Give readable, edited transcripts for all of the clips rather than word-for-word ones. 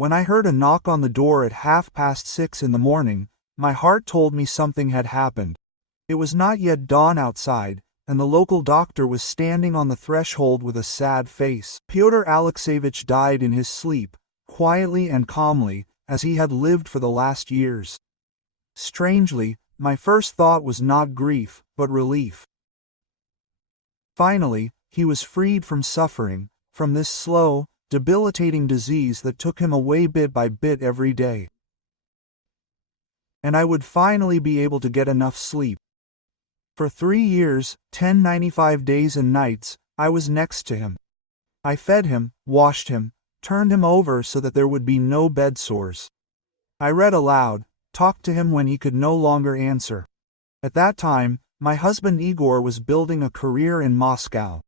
When I heard a knock on the door at 6:30 in the morning, my heart told me something had happened. It was not yet dawn outside, and the local doctor was standing on the threshold with a sad face. Pyotr Alexeyevich died in his sleep, quietly and calmly, as he had lived for the last years. Strangely, my first thought was not grief, but relief. Finally, he was freed from suffering, from this slow, debilitating disease that took him away bit by bit every day. And I would finally be able to get enough sleep. For 3 years, 1095 days and nights, I was next to him. I fed him, washed him, turned him over so that there would be no bed sores. I read aloud, talked to him when he could no longer answer. At that time, my husband Igor was building a career in Moscow.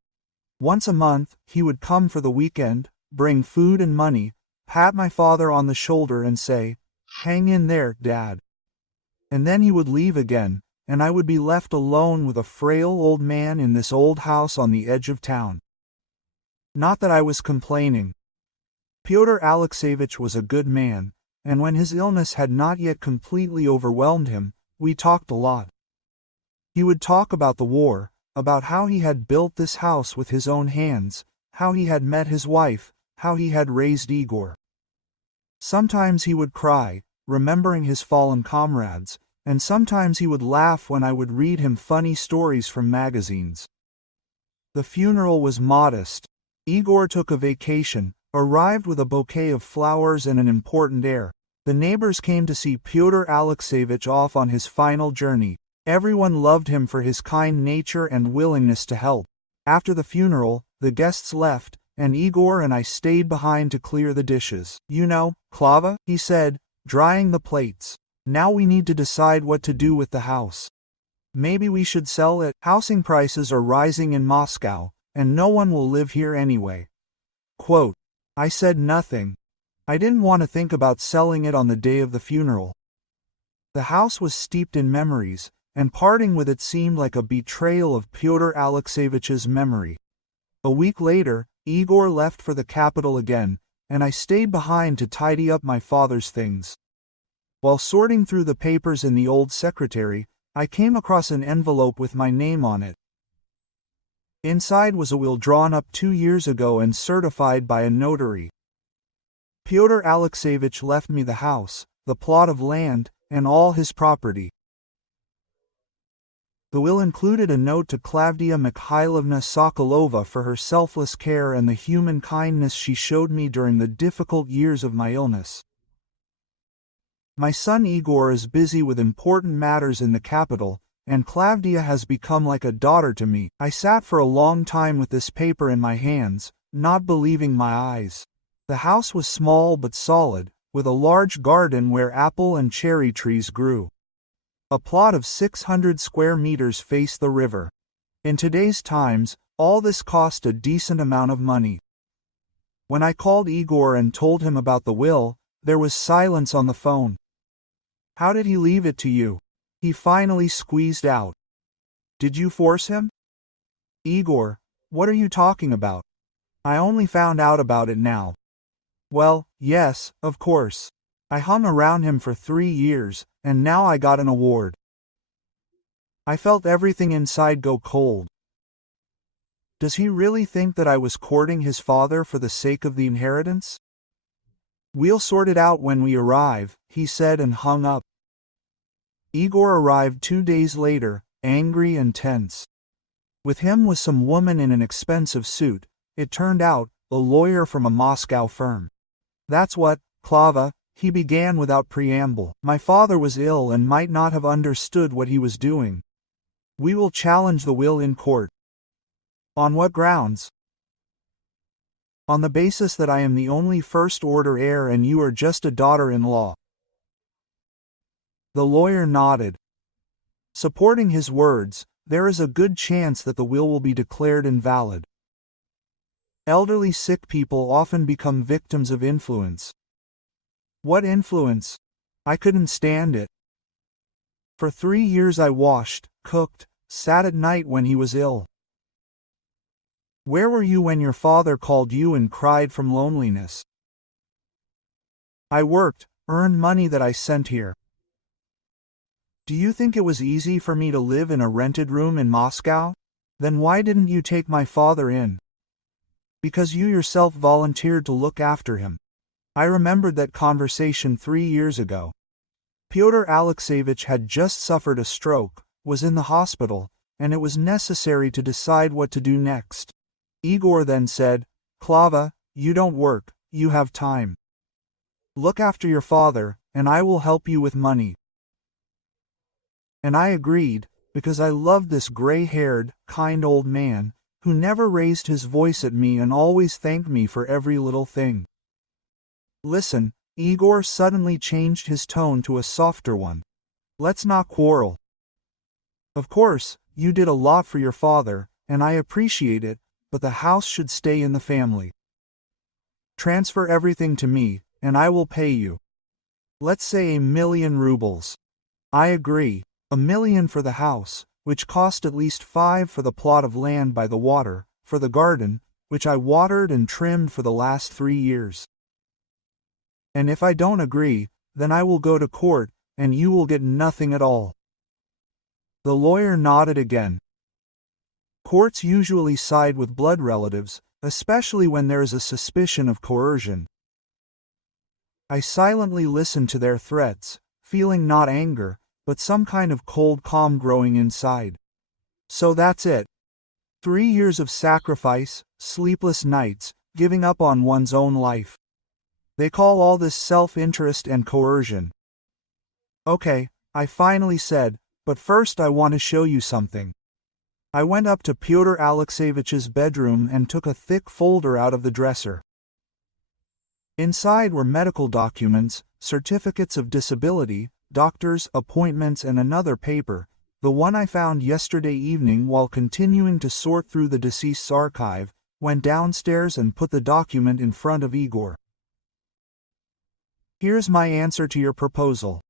Once a month, he would come for the weekend, bring food and money, pat my father on the shoulder and say, "Hang in there, Dad." And then he would leave again, and I would be left alone with a frail old man in this old house on the edge of town. Not that I was complaining. Pyotr Alexeyevich was a good man, and when his illness had not yet completely overwhelmed him, we talked a lot. He would talk about the war, about how he had built this house with his own hands, how he had met his wife, how he had raised Igor. Sometimes he would cry, remembering his fallen comrades, and sometimes he would laugh when I would read him funny stories from magazines. The funeral was modest. Igor took a vacation, arrived with a bouquet of flowers and an important air. The neighbors came to see Pyotr Alexeyevich off on his final journey. Everyone loved him for his kind nature and willingness to help. After the funeral, the guests left, and Igor and I stayed behind to clear the dishes. "You know, Klava," he said, drying the plates. "Now we need to decide what to do with the house. Maybe we should sell it. Housing prices are rising in Moscow, and no one will live here anyway." Quote, I said nothing. I didn't want to think about selling it on the day of the funeral. The house was steeped in memories, and parting with it seemed like a betrayal of Pyotr Alexeyevich's memory. A week later, Igor left for the capital again, and I stayed behind to tidy up my father's things. While sorting through the papers in the old secretary, I came across an envelope with my name on it. Inside was a will drawn up 2 years ago and certified by a notary. Pyotr Alexeyevich left me the house, the plot of land, and all his property. The will included a note to Klavdia Mikhailovna Sokolova for her selfless care and the human kindness she showed me during the difficult years of my illness. My son Igor is busy with important matters in the capital, and Klavdia has become like a daughter to me. I sat for a long time with this paper in my hands, not believing my eyes. The house was small but solid, with a large garden where apple and cherry trees grew. A plot of 600 square meters faced the river. In today's times, all this cost a decent amount of money. When I called Igor and told him about the will, there was silence on the phone. "How did he leave it to you?" he finally squeezed out. "Did you force him?" "Igor, what are you talking about? I only found out about it now." "Well, yes, of course. I hung around him for 3 years, and now I got an award." I felt everything inside go cold. Does he really think that I was courting his father for the sake of the inheritance? "We'll sort it out when we arrive," he said and hung up. Igor arrived 2 days later, angry and tense. With him was some woman in an expensive suit, it turned out, a lawyer from a Moscow firm. "That's what, Klava," he began without preamble. "My father was ill and might not have understood what he was doing. We will challenge the will in court." "On what grounds?" "On the basis that I am the only first-order heir and you are just a daughter-in-law." The lawyer nodded. Supporting his words, there is a good chance that the will be declared invalid. Elderly sick people often become victims of influence. What influence? I couldn't stand it. For 3 years I washed, cooked, sat at night when he was ill. Where were you when your father called you and cried from loneliness? I worked, earned money that I sent here. Do you think it was easy for me to live in a rented room in Moscow? Then why didn't you take my father in? Because you yourself volunteered to look after him. I remembered that conversation 3 years ago. Pyotr Alexeyevich had just suffered a stroke, was in the hospital, and it was necessary to decide what to do next. Igor then said, "Klava, you don't work, you have time. Look after your father, and I will help you with money." And I agreed, because I loved this gray-haired, kind old man, who never raised his voice at me and always thanked me for every little thing. Listen, Igor suddenly changed his tone to a softer one. Let's not quarrel. Of course, you did a lot for your father, and I appreciate it, but the house should stay in the family. Transfer everything to me, and I will pay you. Let's say 1,000,000 rubles. I agree, 1,000,000 for the house, which cost at least 5 for the plot of land by the water, for the garden, which I watered and trimmed for the last 3 years. And if I don't agree, then I will go to court, and you will get nothing at all. The lawyer nodded again. Courts usually side with blood relatives, especially when there is a suspicion of coercion. I silently listened to their threats, feeling not anger, but some kind of cold calm growing inside. So that's it. 3 years of sacrifice, sleepless nights, giving up on one's own life. They call all this self-interest and coercion. Okay, I finally said, but first I want to show you something. I went up to Pyotr Alexeyevich's bedroom and took a thick folder out of the dresser. Inside were medical documents, certificates of disability, doctor's appointments and another paper, the one I found yesterday evening while continuing to sort through the deceased's archive, went downstairs and put the document in front of Igor. Here's my answer to your proposal.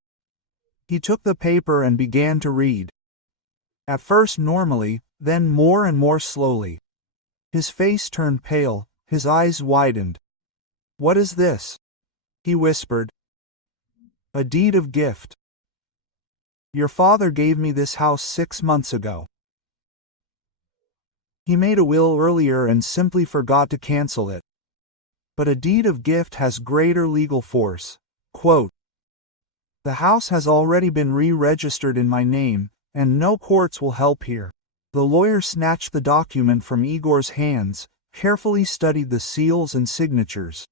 He took the paper and began to read. At first normally, then more and more slowly. His face turned pale, his eyes widened. "What is this?" he whispered. "A deed of gift. Your father gave me this house 6 months ago. He made a will earlier and simply forgot to cancel it. But a deed of gift has greater legal force. Quote, the house has already been re-registered in my name, and no courts will help here." The lawyer snatched the document from Igor's hands, carefully studied the seals and signatures.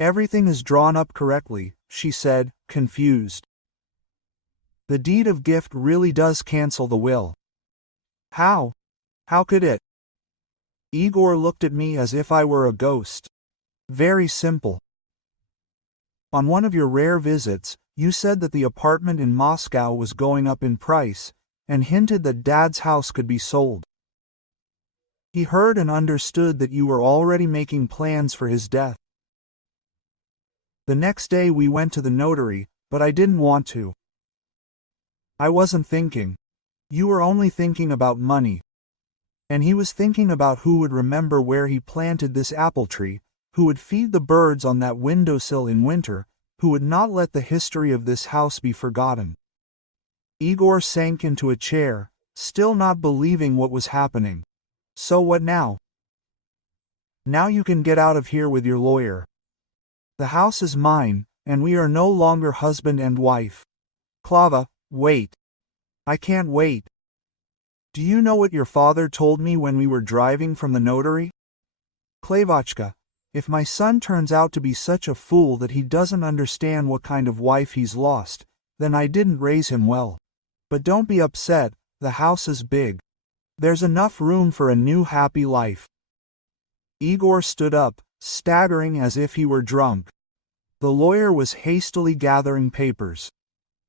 "Everything is drawn up correctly," she said, confused. "The deed of gift really does cancel the will." "How? How could it?" Igor looked at me as if I were a ghost. "Very simple. On one of your rare visits, you said that the apartment in Moscow was going up in price, and hinted that Dad's house could be sold. He heard and understood that you were already making plans for his death. The next day we went to the notary, but I didn't want to. I wasn't thinking. You were only thinking about money. And he was thinking about who would remember where he planted this apple tree, who would feed the birds on that windowsill in winter, who would not let the history of this house be forgotten." Igor sank into a chair, still not believing what was happening. "So what now?" "Now you can get out of here with your lawyer. The house is mine, and we are no longer husband and wife." "Klava, wait. I can't wait. Do you know what your father told me when we were driving from the notary? Klavachka, if my son turns out to be such a fool that he doesn't understand what kind of wife he's lost, then I didn't raise him well. But don't be upset, the house is big. There's enough room for a new happy life." Igor stood up, staggering as if he were drunk. The lawyer was hastily gathering papers.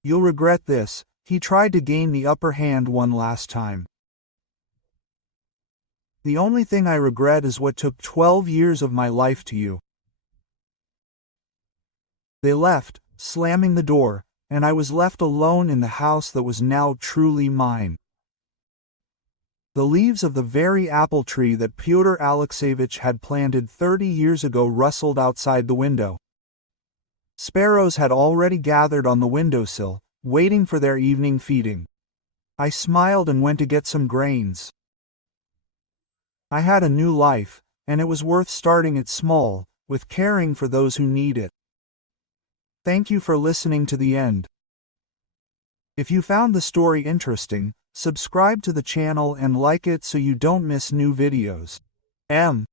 "You'll regret this," he tried to gain the upper hand one last time. "The only thing I regret is what took 12 years of my life to you." They left, slamming the door, and I was left alone in the house that was now truly mine. The leaves of the very apple tree that Pyotr Alexeyevich had planted 30 years ago rustled outside the window. Sparrows had already gathered on the windowsill, waiting for their evening feeding. I smiled and went to get some grains. I had a new life, and it was worth starting it small, with caring for those who need it. Thank you for listening to the end. If you found the story interesting, subscribe to the channel and like it so you don't miss new videos. M.